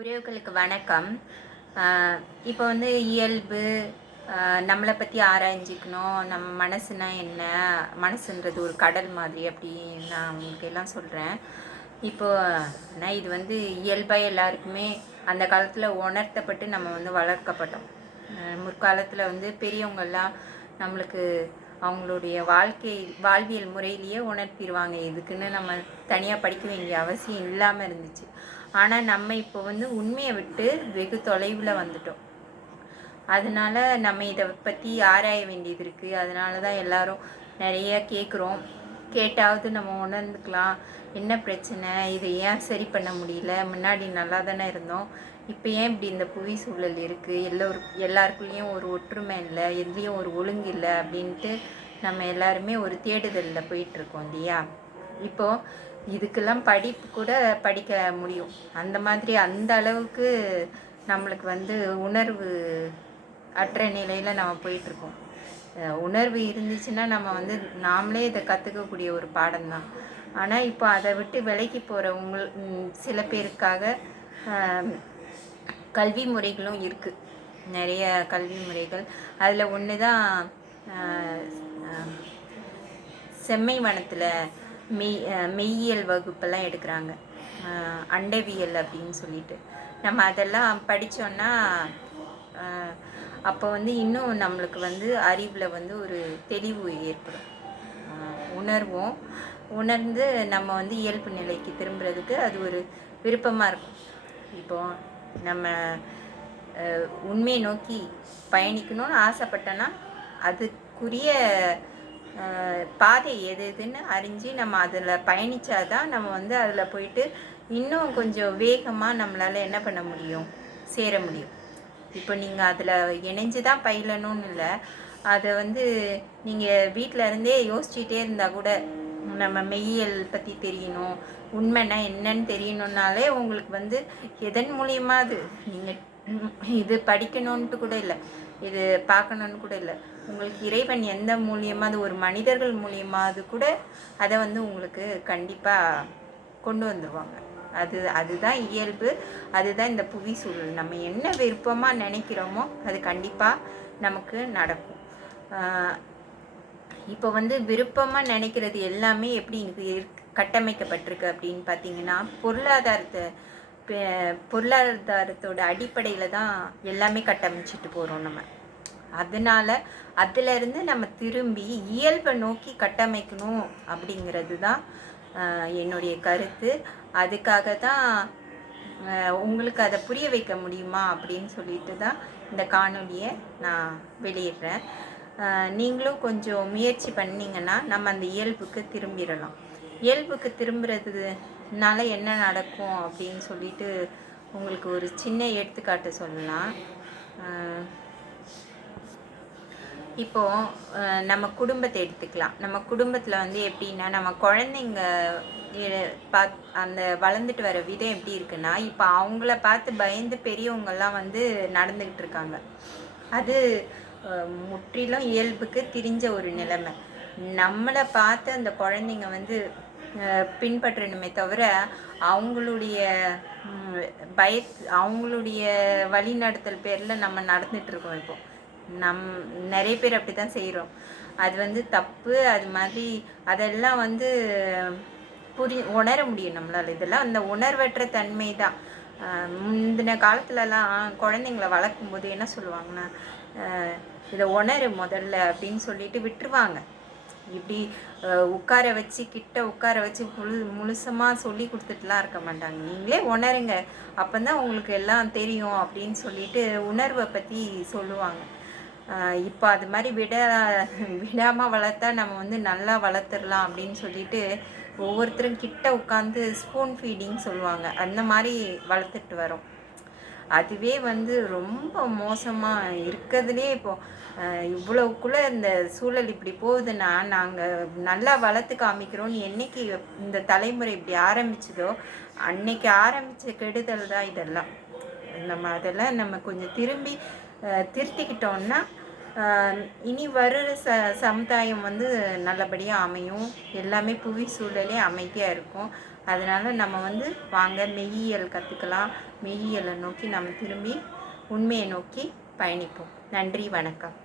உறவுகளுக்கு வணக்கம். இப்போ வந்து இயல்பு, நம்மளை பற்றி ஆராய்ஞ்சிக்கணும். நம்ம மனசுனா என்ன, மனசுன்றது ஒரு கடல் மாதிரி அப்படின்னு நான் உங்களுக்கு எல்லாம் சொல்கிறேன். இப்போ நான் இது வந்து இயல்பாக எல்லாருக்குமே அந்த காலத்தில் உணர்த்தப்பட்டு நம்ம வந்து வளர்க்கப்பட்டோம். முற்காலத்தில் வந்து பெரியவங்கள்லாம் நம்மளுக்கு அவங்களுடைய வாழ்வியல் முறையிலேயே உணர்த்திடுவாங்க. இதுக்குன்னு நம்ம தனியாக படிக்க வேண்டிய அவசியம் இல்லாமல் இருந்துச்சு. ஆனால் நம்ம இப்போ வந்து உண்மையை விட்டு வெகு தொலைவில் வந்துட்டோம். அதனால நம்ம இதை பற்றி ஆராய வேண்டியது இருக்குது. அதனால தான் எல்லாரும் நிறைய கேட்குறோம். கேட்டாவது நம்ம உணர்ந்துக்கலாம், என்ன பிரச்சனை, இதை ஏன் சரி பண்ண முடியல, முன்னாடி நல்லா தானே இருந்தோம், இப்போ ஏன் இப்படி இந்த புவி சூழல் இருக்குது, எல்லாருக்குள்ளேயும் ஒரு ஒற்றுமை இல்லை, எதுலேயும் ஒரு ஒழுங்கு இல்லை அப்படின்ட்டு நம்ம எல்லாருமே ஒரு தேடுதலில் போயிட்டுருக்கோம் இல்லையா. இப்போது இதுக்கெல்லாம் படிப்பு கூட படிக்க முடியும். அந்த மாதிரி அந்த அளவுக்கு நம்மளுக்கு வந்து உணர்வு அற்ற நிலையில் நம்ம போயிட்டுருக்கோம். உணர்வு இருந்துச்சுன்னா நம்ம வந்து நாமளே இதை கற்றுக்கக்கூடிய ஒரு பாடம் தான். ஆனால் இப்போ அதை விட்டு விலைக்கு போகிற சில பேருக்காக கல்வி முறைகளும் இருக்குது. நிறைய கல்வி முறைகள். அதில் ஒன்று தான் செம்மை வனத்தில் மெய்யியல் வகுப்பெல்லாம் எடுக்கிறாங்க, அண்டவியல் அப்படின்னு சொல்லிட்டு. நம்ம அதெல்லாம் படித்தோன்னா அப்போ வந்து இன்னும் நம்மளுக்கு வந்து அறிவில் வந்து ஒரு தெளிவு ஏற்படும். உணர்ந்து நம்ம வந்து இயல்பு நிலைக்கு திரும்புறதுக்கு அது ஒரு விருப்பமாக இருக்கும். இப்போது நம்ம உண்மையை நோக்கி பயணிக்கணும்னு ஆசைப்பட்டோன்னா அதுக்குரிய பாதை எதுன்னு அறிஞ்சு நம்ம அதில் பயணித்தாதான் நம்ம வந்து அதில் போயிட்டு இன்னும் கொஞ்சம் வேகமாக நம்மளால் என்ன பண்ண முடியும், சேர முடியும். இப்போ நீங்கள் அதில் இணைஞ்சு தான் பயிலணும்னு இல்லை, அதை வந்து நீங்கள் வீட்டில் இருந்தே யோசிச்சுட்டே இருந்தால் கூட நம்ம மெய்யியல் பற்றி தெரியணும், உண்மைன்னா என்னன்னு தெரியணுன்னாலே உங்களுக்கு வந்து எதன் மூலியமாவது நீங்கள் இது படிக்கணுன்ட்டு கூட இல்லை, இது பார்க்கணுன்னு கூட இல்லை, உங்களுக்கு இறைவன் எந்த மூலியமாவது ஒரு மனிதர்கள் மூலியமாவது கூட அதை வந்து உங்களுக்கு கண்டிப்பாக கொண்டு வந்துடுவாங்க. அதுதான் இயல்பு, அதுதான் இந்த புவி சூழல். நம்ம என்ன விருப்பமாக நினைக்கிறோமோ அது கண்டிப்பாக நமக்கு நடக்கும். இப்போ வந்து விருப்பமாக நினைக்கிறது எல்லாமே எப்படி கட்டமைக்கப்பட்டிருக்கு அப்படின்னு பார்த்தீங்கன்னா, பொருளாதாரத்தோட அடிப்படையில் தான் எல்லாமே கட்டமைச்சிட்டு போகிறோம் நம்ம. அதனால் அதிலிருந்து நம்ம திரும்பி இயல்பை நோக்கி கட்டமைக்கணும் அப்படிங்கிறது தான் என்னுடைய கருத்து. அதுக்காக தான் உங்களுக்கு அதை புரிய வைக்க முடியுமா அப்படின்னு சொல்லிட்டு தான் இந்த காணொலியை நான் வெளியிடுறேன். நீங்களும் கொஞ்சம் முயற்சி பண்ணிங்கன்னா நம்ம அந்த இயல்புக்கு திரும்பிடலாம். இயல்புக்கு திரும்புறதுனால என்ன நடக்கும் அப்படின்னு சொல்லிட்டு உங்களுக்கு ஒரு சின்ன எடுத்துக்காட்டு சொல்லலாம். இப்போது நம்ம குடும்பத்தை எடுத்துக்கலாம். நம்ம குடும்பத்தில் வந்து எப்படின்னா, நம்ம குழந்தைங்க அந்த வளர்ந்துட்டு வர விதம் எப்படி இருக்குன்னா, இப்போ அவங்கள பார்த்து பயந்து பெரியவங்கெல்லாம் வந்து நடந்துக்கிட்டு இருக்காங்க. அது முற்றிலும் இயல்புக்கு திரிஞ்ச ஒரு நிலைமை. நம்மளை பார்த்து அந்த குழந்தைங்க வந்து பின்பற்றணுமே தவிர அவங்களுடைய அவங்களுடைய வழிநடத்தல் பேரில் நம்ம நடந்துகிட்ருக்கோம். இப்போது நிறைய பேர் அப்படி தான் செய்கிறோம். அது வந்து தப்பு. அது மாதிரி அதெல்லாம் வந்து உணர முடியும் நம்மளால். இதெல்லாம் அந்த உணர்வற்ற தன்மை தான். முந்தின காலத்துலலாம் குழந்தைங்கள வளர்க்கும்போது என்ன சொல்லுவாங்கன்னா, இதை உணரு முதல்ல அப்படின்னு சொல்லிட்டு விட்டுருவாங்க. இப்படி கிட்ட உட்கார வச்சு முழுசமாக சொல்லி கொடுத்துட்டுலாம் இருக்க மாட்டாங்க. நீங்களே உணருங்க, அப்போ தான் உங்களுக்கு எல்லாம் தெரியும் அப்படின்னு சொல்லிட்டு உணர்வை பற்றி சொல்லுவாங்க. இப்போ அது மாதிரி விடாமல் வளர்த்தா நம்ம வந்து நல்லா வளர்த்துடலாம் அப்படின்னு சொல்லிட்டு ஒவ்வொருத்தரும் கிட்ட உட்காந்து ஸ்பூன் ஃபீடிங் சொல்லுவாங்க. அந்த மாதிரி வளர்த்துட்டு வரோம். அதுவே வந்து ரொம்ப மோசமாக இருக்கிறதுலே. இப்போது இவ்வளவுக்குள்ளே இந்த சூழல் இப்படி போகுதுன்னா, நாங்கள் நல்லா வளர்த்து காமிக்கிறோன்னு என்றைக்கு இந்த தலைமுறை இப்படி ஆரம்பிச்சதோ அன்னைக்கு ஆரம்பித்த கெடுதல் தான் இதெல்லாம். அதெல்லாம் நம்ம கொஞ்சம் திரும்பி திருத்திக்கிட்டோன்னா இனி வருகிற சமுதாயம் வந்து நல்லபடியாக அமையும். எல்லாமே புவி சூழலே அமைதியாக இருக்கும். அதனால் நம்ம வந்து வாங்க மெய்யியல் கற்றுக்கலாம். மெய்யியலை நோக்கி நம்ம திரும்பி உண்மையை நோக்கி பயணிப்போம். நன்றி, வணக்கம்.